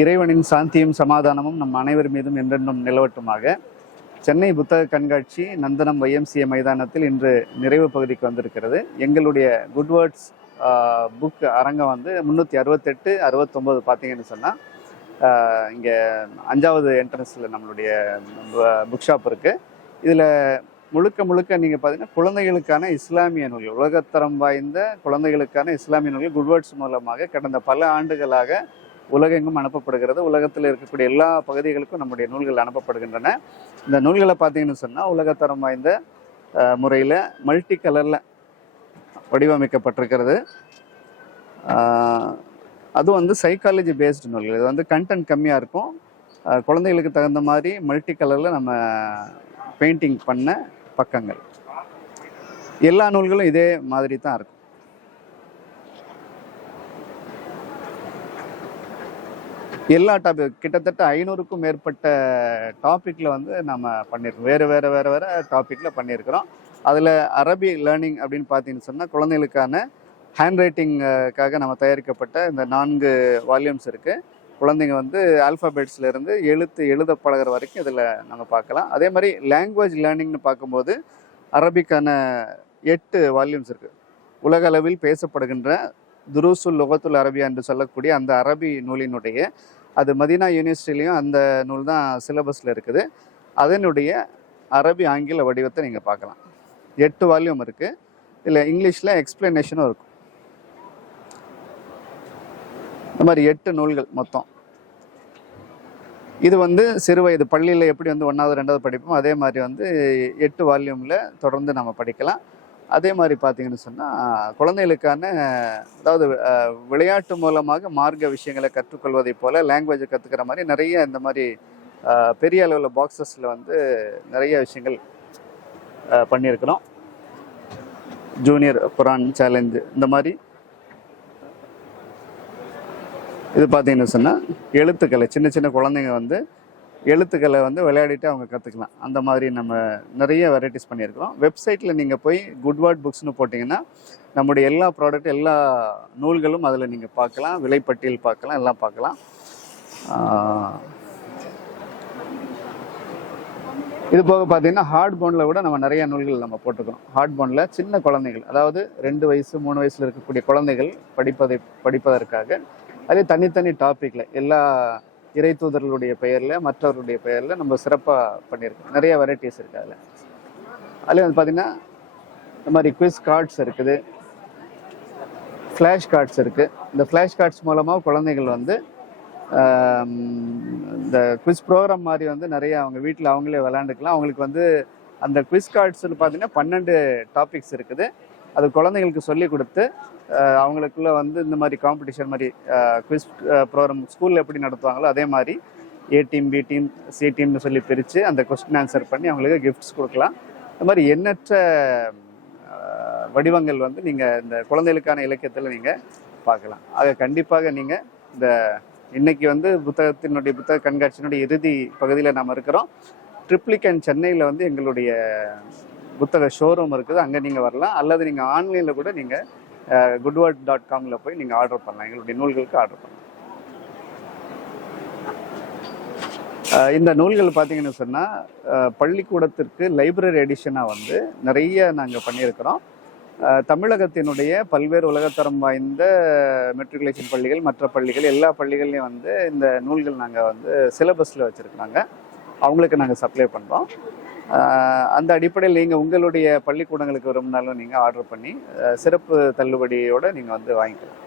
இறைவனின் சாந்தியும் சமாதானமும் நம் அனைவர் மீதும் என்றென்றும் நிலவட்டுமாக. சென்னை புத்தக கண்காட்சி நந்தனம் YMCA மைதானத்தில் இன்று நிறைவு பகுதிக்கு வந்திருக்கிறது. எங்களுடைய குட்வேர்ட்ஸ் புக் அரங்கம் வந்து 368, 69 பார்த்தீங்கன்னு சொன்னால் இங்கே 5வது என்ட்ரன்ஸில் நம்மளுடைய புக் ஷாப் இருக்குது. இதில் முழுக்க நீங்கள் பார்த்தீங்கன்னா குழந்தைகளுக்கான இஸ்லாமிய நூல்கள், உலகத்தரம் வாய்ந்த குழந்தைகளுக்கான இஸ்லாமிய நூல்கள் குட்வேர்ட்ஸ் மூலமாக கடந்த பல ஆண்டுகளாக உலகெங்கும் அனுப்பப்படுகிறது. உலகத்தில் இருக்கக்கூடிய எல்லா பகுதிகளுக்கும் நம்முடைய நூல்கள் அனுப்பப்படுகின்றன. இந்த நூல்களை பார்த்தீங்கன்னு சொன்னால் உலகத்தரம் வாய்ந்த முறையில் மல்டி கலரில் வடிவமைக்கப்பட்டிருக்கிறது. அது வந்து சைக்காலஜி பேஸ்டு நூல்கள். இது வந்து கண்டென்ட் கம்மியாக இருக்கும். குழந்தைகளுக்கு தகுந்த மாதிரி மல்டி கலரில் நம்ம பெயிண்டிங் பண்ண பக்கங்கள். எல்லா நூல்களும் இதே மாதிரி தான் இருக்கும். எல்லா டாபிக் கிட்டத்தட்ட 500க்கும் மேற்பட்ட டாப்பிக்கில் வந்து நம்ம பண்ணியிருக்கோம். வேறு டாப்பிக்கில் பண்ணியிருக்கிறோம். அதில் அரபி லேர்னிங் அப்படின்னு பார்த்தீங்கன்னு சொன்னால் குழந்தைகளுக்கான ஹேண்ட் ரைட்டிங்காக நம்ம தயாரிக்கப்பட்ட இந்த 4 வால்யூம்ஸ் இருக்குது. குழந்தைங்க வந்து ஆல்ஃபாபெட்ஸ்லேருந்து எழுத பழகிற வரைக்கும் இதில் நம்ம பார்க்கலாம். அதே மாதிரி லாங்குவேஜ் லேர்னிங்னு பார்க்கும்போது அரபிக்கான 8 வால்யூம்ஸ் இருக்குது. உலக அளவில் பேசப்படுகின்ற துருசுல் லுகத்துல் அரபியா என்று சொல்லக்கூடிய அந்த அரபி நூலினுடைய, அது மதீனா யூனிவர்சிட்டிலையும் அந்த நூல் தான் சிலபஸில் இருக்குது. அதனுடைய அரபி ஆங்கில வடிவத்தை நீங்கள் பார்க்கலாம். 8 வால்யூம் இருக்குது. இதில் இங்கிலீஷில் எக்ஸ்பிளனேஷனும் இருக்கும். இந்த மாதிரி 8 நூல்கள் மொத்தம். இது வந்து சிறுவயது பள்ளியில் எப்படி வந்து 1வது 2வது படிப்போம், அதே மாதிரி வந்து 8 வால்யூமில் தொடர்ந்து நம்ம படிக்கலாம். அதே மாதிரி பார்த்தீங்கன்னு சொன்னால் குழந்தைகளுக்கான, அதாவது விளையாட்டு மூலமாக மார்க்க விஷயங்களை கற்றுக்கொள்வதை போல் லாங்குவேஜை கற்றுக்கிற மாதிரி நிறைய இந்த மாதிரி பெரிய அளவில் பாக்ஸஸில் வந்து நிறைய விஷயங்கள் பண்ணியிருக்கிறோம். ஜூனியர் குரான் சேலஞ்சு இந்த மாதிரி. இது பார்த்தீங்கன்னு சொன்னால் எழுத்துக்களை சின்ன குழந்தைங்க வந்து எழுத்துக்களை வந்து விளையாடிட்டு அவங்க கற்றுக்கலாம். அந்த மாதிரி நம்ம நிறைய வெரைட்டிஸ் பண்ணியிருக்கிறோம். வெப்சைட்டில் நீங்கள் போய் குட்வேர்ட் புக்ஸ்னு போட்டிங்கன்னா நம்முடைய எல்லா ப்ராடக்ட், எல்லா நூல்களும் அதில் நீங்கள் பார்க்கலாம். விலைப்பட்டியல் பார்க்கலாம், எல்லாம் பார்க்கலாம். இது போக பார்த்தீங்கன்னா ஹார்ட் போனில் கூட நம்ம நிறைய நூல்கள் நம்ம போட்டுக்கிறோம். ஹார்ட் போனில் சின்ன குழந்தைகள், அதாவது 2 வயசு 3 வயசில் இருக்கக்கூடிய குழந்தைகள் படிப்பதற்காக அதே தனித்தனி டாப்பிக்கில் எல்லா இறை தூதர்களுடைய பெயரில், மற்றவர்களுடைய பெயரில் நம்ம சிறப்பாக பண்ணியிருக்கோம். நிறைய வெரைட்டிஸ் இருக்குது அதில். அதில் வந்து பார்த்திங்கன்னா இந்த மாதிரி குவிஸ் கார்ட்ஸ் இருக்குது, ஃப்ளாஷ் கார்ட்ஸ் இருக்குது. இந்த ஃப்ளாஷ் கார்ட்ஸ் மூலமாக குழந்தைகள் வந்து இந்த குவிஸ் ப்ரோக்ராம் மாதிரி வந்து நிறைய அவங்க வீட்டில் அவங்களே விளையாண்டுக்கலாம். அவங்களுக்கு வந்து அந்த குவிஸ் கார்ட்ஸ்னு பார்த்திங்கன்னா 12 டாபிக்ஸ் இருக்குது. அது குழந்தைங்களுக்கு சொல்லி கொடுத்து அவங்களுக்குள்ள வந்து இந்த மாதிரி காம்படிஷன் மாதிரி குவிஸ் ப்ரோக்ராம் ஸ்கூலில் எப்படி நடத்துவாங்களோ அதே மாதிரி A team, B team, C டீம்னு சொல்லி பிரித்து அந்த கொஸ்டின் ஆன்சர் பண்ணி அவங்களுக்கு கிஃப்ட்ஸ் கொடுக்கலாம். இந்த மாதிரி எண்ணற்ற வடிவங்கள் வந்து நீங்கள் இந்த குழந்தைகளுக்கான இலக்கியத்தில் நீங்கள் பார்க்கலாம். ஆக கண்டிப்பாக நீங்கள் இந்த இன்னைக்கு வந்து புத்தக கண்காட்சியினுடைய இறுதி பகுதியில் நாம் இருக்கிறோம். ட்ரிப்ளிகன் சென்னையில் வந்து எங்களுடைய புத்தக ஷோரூம் இருக்குது. அங்கே நீங்கள் வரலாம். அல்லது நீங்கள் ஆன்லைனில் கூட நீங்கள் goodword.com போய் நீங்கள் ஆர்டர் பண்ணலாம். எங்களுடைய நூல்களுக்கு ஆர்டர் பண்ணலாம். இந்த நூல்கள் பார்த்தீங்கன்னு சொன்னால் பள்ளிக்கூடத்திற்கு லைப்ரரி எடிஷனாக வந்து நிறைய நாங்கள் பண்ணியிருக்கிறோம். தமிழகத்தினுடைய பல்வேறு உலகத்தரம் வாய்ந்த மெட்ரிகுலேஷன் பள்ளிகள், மற்ற பள்ளிகள், எல்லா பள்ளிகள்லையும் வந்து இந்த நூல்கள் நாங்கள் வந்து சிலபஸில் வச்சுருக்காங்க. அவங்களுக்கு நாங்கள் சப்ளை பண்ணுறோம். அந்த அடிப்படையில் நீங்கள் உங்களுடைய பள்ளிக்கூடங்களுக்கு விரும்பினாலும் நீங்கள் ஆர்டர் பண்ணி சிறப்பு தள்ளுபடியோடு நீங்கள் வந்து வாங்கிக்கலாம்.